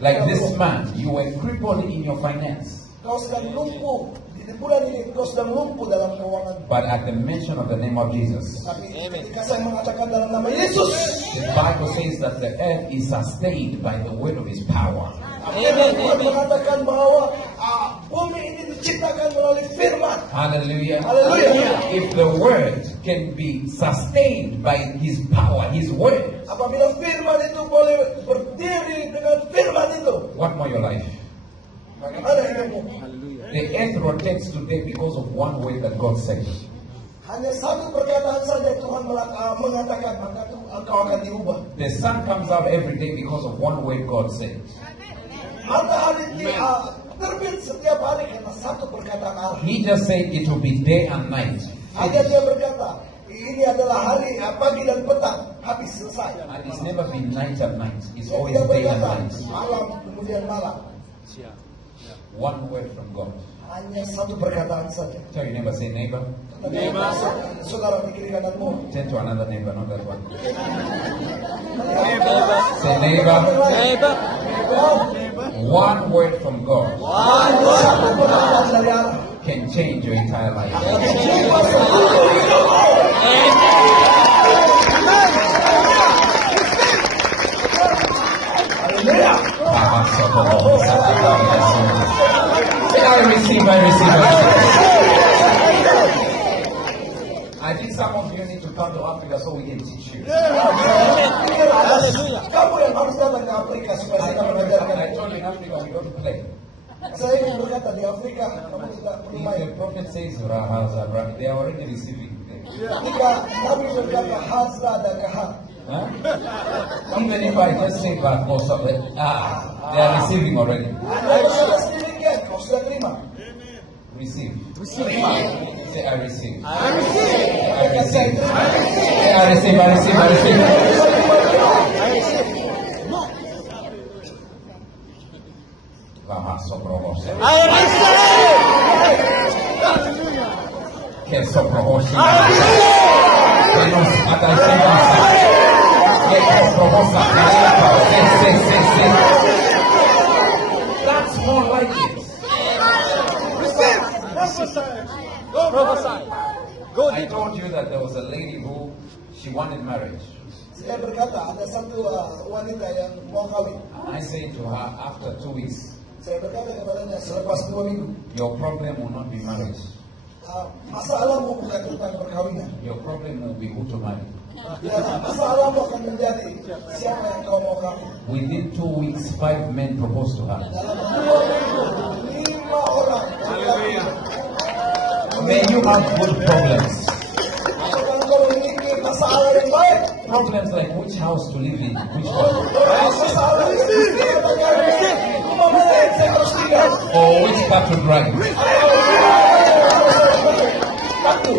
Like this man, you were crippled in your finance. Kau sedang lumpuh. Di bulan ini kau sedang lumpuh dalam keuangan. But at the mention of the name of Jesus, Tapi ketika saya mengatakan dalam nama Yesus, the Bible says that the earth is sustained by the word of His power. Tuhan mengatakan bahwa bumi ini diciptakan melalui firman. Hallelujah. Haleluya. If the word can be sustained by His power, His word, Apabila firman itu boleh berdiri dengan firman itu, what more your life? bagaimana hidupmu? The earth rotates today because of one word that God said. Hanya satu perkataan saja Tuhan mengatakan, maka engkau akan diubah. The sun comes out every day because of one word God said. Matahari terbit setiap hari karena satu perkataan Allah. He just said it will be day and night. Hanya dia berkata, ini adalah hari pagi dan petang, habis selesai. And it's never been night and night. It's Dia always tidak day and berkata night. malam kemudian malam. One word from God. Hanya satu perkataan saja. Tell your neighbor, say neighbor. Saudara di kiri kananmu. Turn to another neighbor, not that one. Neighbor. Say neighbor. Neighbor. One word from God Satu perkataan dari Allah. can change your entire life. Haleluya. Say, I receive. I think some of you need to come to Africa so we can teach you. Kamu yang harus datang ke Afrika supaya saya mengajarkan. I told you in Africa we don't play. Saya ingin berkata di Afrika kamu tidak perlu If main. the prophet says Rahaza, they are already receiving. Ketika Nabi berkata Hazra dan Kahar, Huh? Even if I just say that most of it, they are receiving already. Anda sudah sedemikian, kau sudah terima. Receive. Terima. Say I receive. I receive. I receive. Say I receive. I receive. I receive. Baha soproho. I receive. Que soproho. Que nos atacemos. Que soproho. That's more like it. Prophesy. Go I deep. told you that there was a lady who she wanted marriage. Saya berkata ada satu wanita yang mau kawin. I said to her, after 2 weeks, Saya berkata kepadanya selepas 2 minggu, your problem will not be marriage. masalahmu bukan tentang perkawinan. Your problem will be who to marry. Masalahmu akan menjadi siapa yang kau mau kawin. Within 2 weeks, 5 men proposed to her. Dalam 2 minggu, 5 orang. May you have good problems. Apakah engkau memiliki masalah yang baik? Problems like which house to live in, which one, Masalah yang mesti katakan, rumah mana yang saya harus tinggal? or which car to drive. Satu.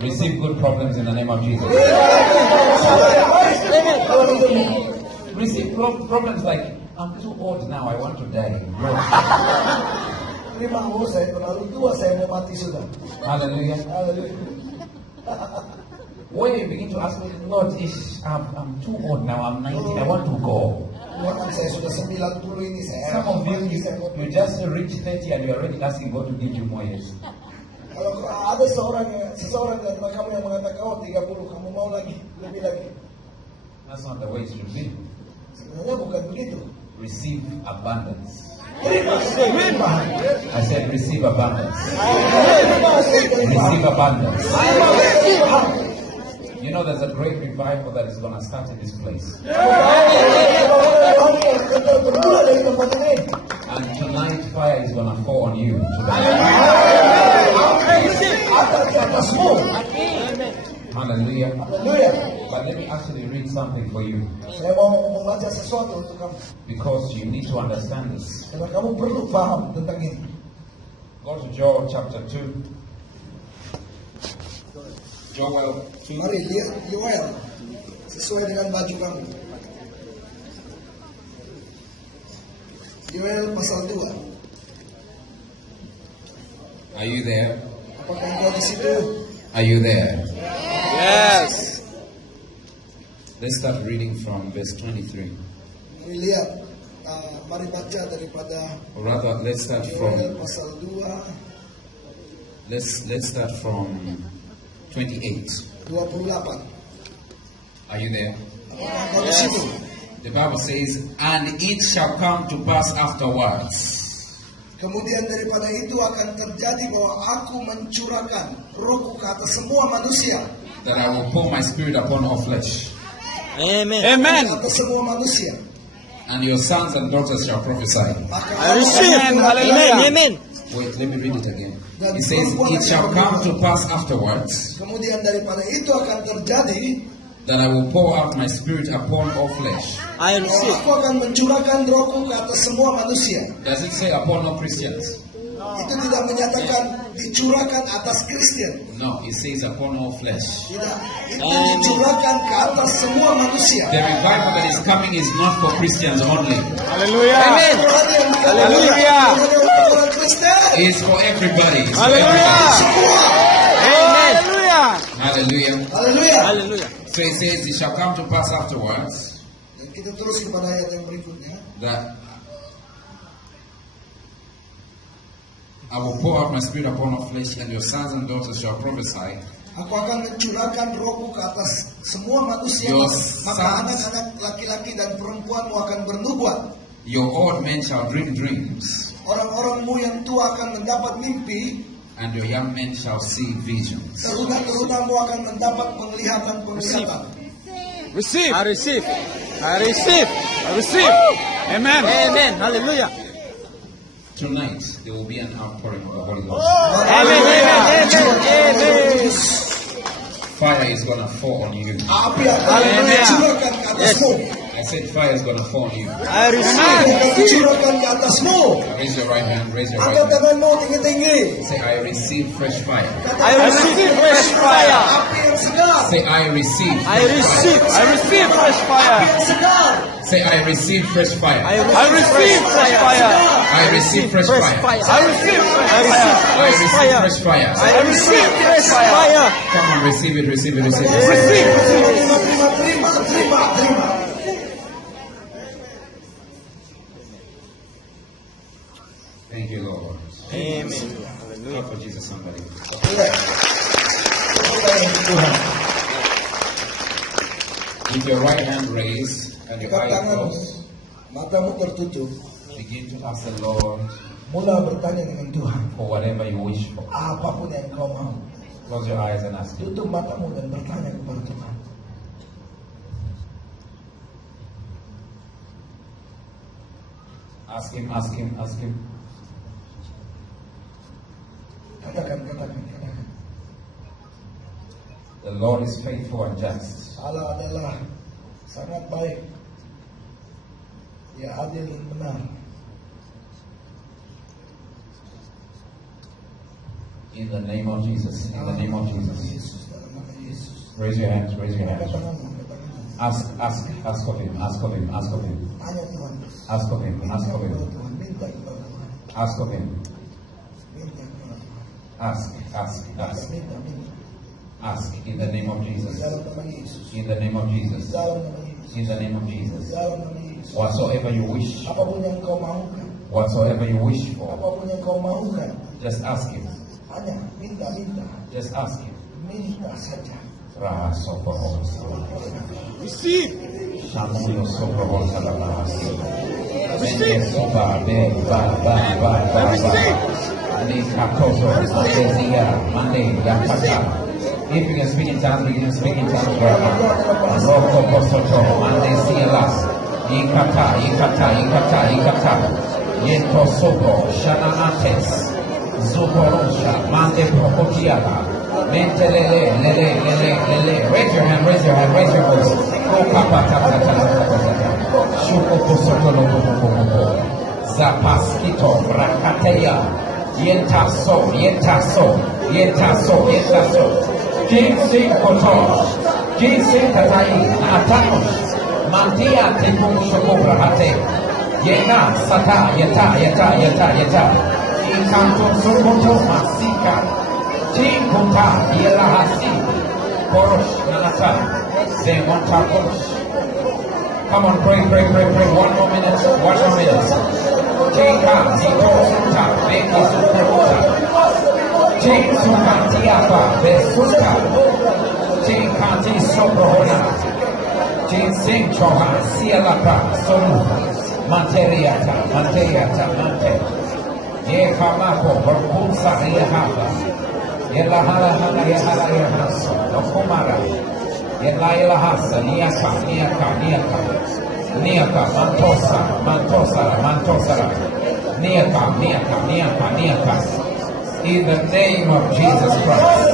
Receive good problems in the name of Jesus. Masalah yang baik. Kalau itu Receive problems like, I'm too old now, I want to die. No. terima, saya terlalu tua, saya mau mati sudah. Hallelujah. Haleluya. When you begin to ask me, Lord, I'm too old now, I'm 90, I want to go. Tuhan, saya sudah 90 ini, saya Some of you, saya mau you just reach 30 and you're already asking God to give you more years. Kalau ada seseorang di antara kamu yang mengatakan, oh 30, kamu mau lagi, lebih lagi. That's not the way it should be. Sebenarnya bukan begitu. Receive abundance. Terima. I said receive abundance. Terima. Receive abundance. Terima. You know there's a great revival that is going to start in this place. Bermula dari tempat ini. And tonight fire is going to fall on you. Tonight. Atas di atasmu. Hallelujah. Haleluya. But let me actually read something for you. Saya mau membaca sesuatu untuk kamu. Because you need to understand this. Karena kamu perlu paham tentang ini. Go to Joel chapter 2. Joel 2. Mari lihat Yoel sesuai dengan baju kamu. Yoel pasal 2. Are you there? Apakah engkau di situ? Are you there? Yes. Let's start reading from verse 23. Mari lihat, mari baca daripada Or rather, let's start Yoel from pasal 2, let's start from 28. 28. Are you there? Apakah engkau di situ? The Bible says, and it shall come to pass afterwards Kemudian daripada itu akan terjadi bahwa aku mencurahkan rohku ke atas semua manusia. that I will pour my spirit upon all flesh, Amen. Ke Amen. atas semua manusia. and your sons and daughters shall prophesy. Maka I receive. Amen. Amen. Wait, let me read it again. It says, it shall come to pass afterwards Kemudian daripada itu akan terjadi that I will pour out my spirit upon all flesh. I receive. Aku akan mencurahkan rohku ke atas semua manusia. Does it say upon all Christians? Itu tidak menyatakan dicurahkan atas Kristen. No, it says upon all flesh. Tidak, itu dicurahkan ke atas semua manusia. The revival that is coming is not for Christians only. Hallelujah. Amen. Hallelujah. Orang Kristen. It's for everybody. It's for Hallelujah. everybody. Amen. Hallelujah. Haleluya. Hallelujah. So it says, it shall come to pass afterwards Dan kita terus kepada ayat yang berikutnya. that I will pour out my spirit upon all flesh, and your sons and daughters shall prophesy. Aku akan mencurahkan rohku ke atas semua manusia. Your Maka sons- anak-anak laki-laki dan perempuanmu akan bernubuat. Your old men shall dream dreams, Orang-orangmu yang tua akan mendapat mimpi. and your young men shall see visions. Teruna-terunamu akan mendapat penglihatan-penglihatan. Receive. I receive. I receive. I receive. Amen. Amen. Hallelujah. Tonight, there will be an outpouring of the Holy Ghost. Amen. Amen. Amen. Fire is going to fall on you. Api akan Haleluya. dicurahkan ke atasmu. I said fire is going to fall on you. I Api receive. akan dicurahkan ke atasmu. Raise your right hand, raise your right Angkat hand. tanganmu tinggi-tinggi. Say, I receive fresh fire. I receive fresh fire. Api yang segar. Say, I receive. I receive. I receive fresh Api fire. yang segar. Say, I receive fresh fire. I receive fresh fire. I receive fresh fire. I receive fresh fire. I receive fresh fire. I receive fresh fire. Come on, receive it, receive it, receive it. Receive. Terima. Thank you, Lord. Amen. Clap for Jesus, somebody. With your right hand raised and your Angkat eyes tanganmu, closed, matamu tertutup. begin to ask the Lord Mula bertanya dengan Tuhan, for whatever you wish for. apapun yang kau mau. Close your eyes and ask Him. Tutup matamu dan bertanya kepada Tuhan. Ask Him, ask Him, ask Him. Katakan. The Lord is faithful and just. Allah adalah sangat baik. Dia adil dan benar. In the name of Jesus. In the name of Jesus. Yesus, dalam nama Yesus. Raise your hands, raise your Angkat hands. tanganmu, angkat tanganmu. Ask of Him, ask of Him, ask of Him. Tanya Tuhan. Ask of Him, ask of Him. Tuhan, minta kepada Tuhan. Ask of Him. Minta kepada Tuhan. Ask. Minta. Ask in the name of Jesus. Dalam nama Yesus. In the name of Jesus. Dalam nama Yesus. In the name of Jesus. Dalam nama Yesus. Whatsoever you wish, Apapun yang kau mahukan. whatsoever you wish for, Apapun yang kau mahukan. just ask Him. Hanya minta. Just ask Him. Minta saja. Receive. Shamuyo socorro salabas. Vende soba, be, ba. Ni katoso, atesia, mande, yakata. If you can speak in tongues, begin to speak in tongues right now. Roko kosoto, mande sielas. Ikata. Yento sobo, shananates. Zuborosha, mande prokotiala. Mentelele, lele. Raise your hand, raise your voice. Shuko posotolo popo. Zapaskito, rakateya. Yentaso. Jinsi koto. Jinsi katai, atanos. Mandia tekum shoko brahate. Yena, sata, yeta. Ikanto sokoto masika. Jinkuta, yelahasi. Korosh, nanata. Zemonta korosh. Come on, pray. 1 more minute. Jinka, ziko suta, beki sukuta. Jinsuka, tiapa, besuka. Jinkati soprohona. Jinsing choha, sialapa, solu. Materiata, mante. Ye kamako, berpulsa, yehaba. Yelahala, yehaso, nokumara. Yelahasa, niaka, mantosara. Niaka. In the name of Jesus Christ,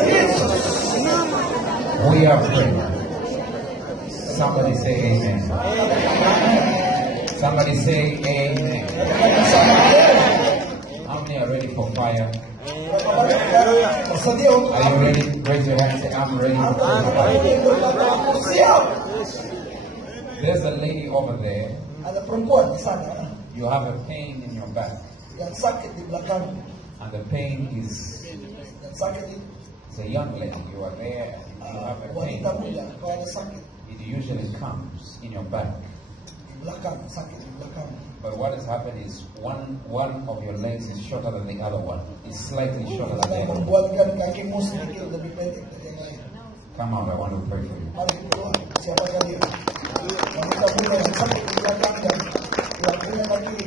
we are praying. Somebody say amen. Somebody say amen. How many are ready for fire? Bersedia untuk Are you ready? Raise your hand and say, I'm ready for fire. aku siap. There's a lady over there. Ada perempuan di sana You have a pain in your back. yang sakit di belakang, And the pain is, yang sakit di it's a young lady. You are there and you have a pain. wanita muda, kau ada sakit It usually comes in your back. di belakang, sakit di belakang. But what has happened is one of your legs is shorter than the other one. It's slightly shorter than the Sedang other one. membuatkan kakimu sedikit lebih pendek dari yang lain. Come out, I want to pray for you. Mari berdoa. Siapakah dia? Wanita muda yang sakit di belakang dan yang punya kaki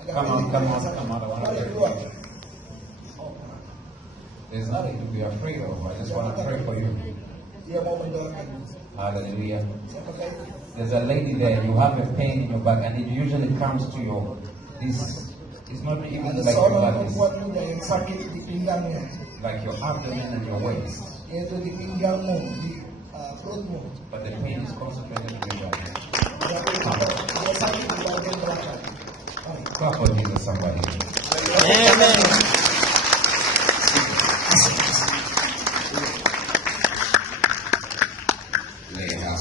agak Come on, pendek come dari on, yang sakit. come on, I want to Mari pray berdoa. for you. There's nothing to be afraid of. I just want to pray for you. Dia mau mendoakan. Hallelujah. Siapakah itu? There's a lady there, you have a pain in your back, and it usually comes to your, this, it's not even Ada like your seorang back, it's perempuan muda yang sakit di pinggangnya, like your abdomen and your waist. yaitu di pinggangmu, di perutmu. But the pain is concentrated in your back. Tapi dia sakit di bagian belakang. Mari. Clap for Jesus, somebody. Amen.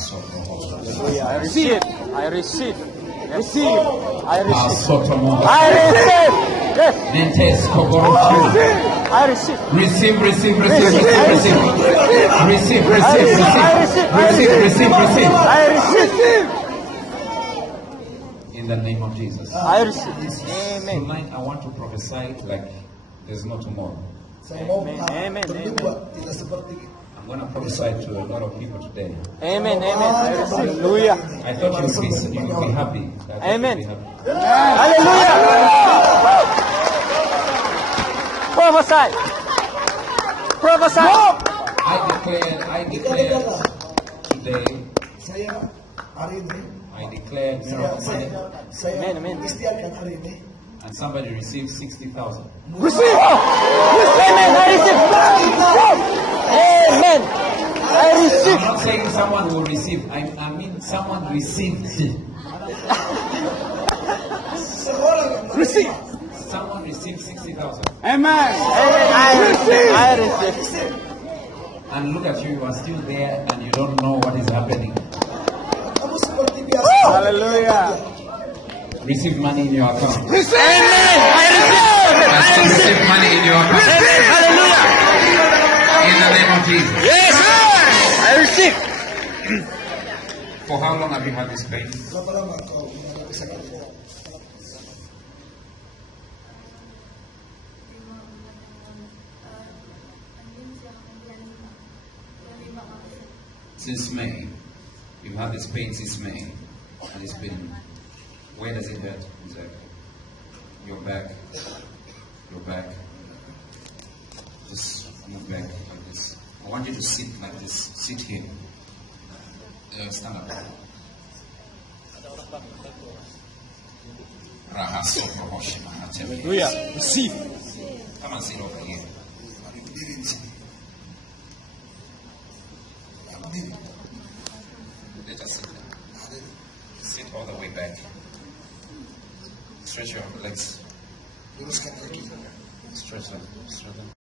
I receive. I receive. Receive. I receive. I receive. Yes. I receive. Receive, receive, receive, receive, receive. Receive, receive, receive. Receive, receive, receive. I receive. In the name of Jesus. I receive. Amen. Tonight I want to prophesy like there's no tomorrow. Saya mau Amen, berdoa tidak seperti I'm going to prophesy to a lot of people today. Amen. Amen. I receive. Hallelujah. I thought you would be happy. I thought Amen. you'd be happy. Hallelujah. Prophesy. Prophesy. I declare today, saya hari ini I declare miracle money, saya Amen, amen. istiakan hari ini and somebody receives 60,000. Receive. Amen. I receive. Amen. I receive. I'm not saying someone will receive. I mean someone received. seorang yang Receive. Someone received 60,000. Amen. I receive. I receive. And look at you, you are still there and you don't know what is happening. kamu seperti biasa. Hallelujah. Receive money in your account. Receive. Amen. I receive. I still receive money in your account. Amen. Hallelujah. In the name of Jesus. Yes. I receive. For how long have you had this pain? Berapa lama kau mengalami sakit ini? Since May. You've had this pain since May. And it's been, where does it hurt exactly? Your back. Your back. Just move back like this. I want you to sit like this. Sit here. Stand up. Hallelujah. Receive. Come and sit over here. Let us sit there. Sit all the way back. Stretch your legs. Luruskan kaki. Stretch them. Stretch them.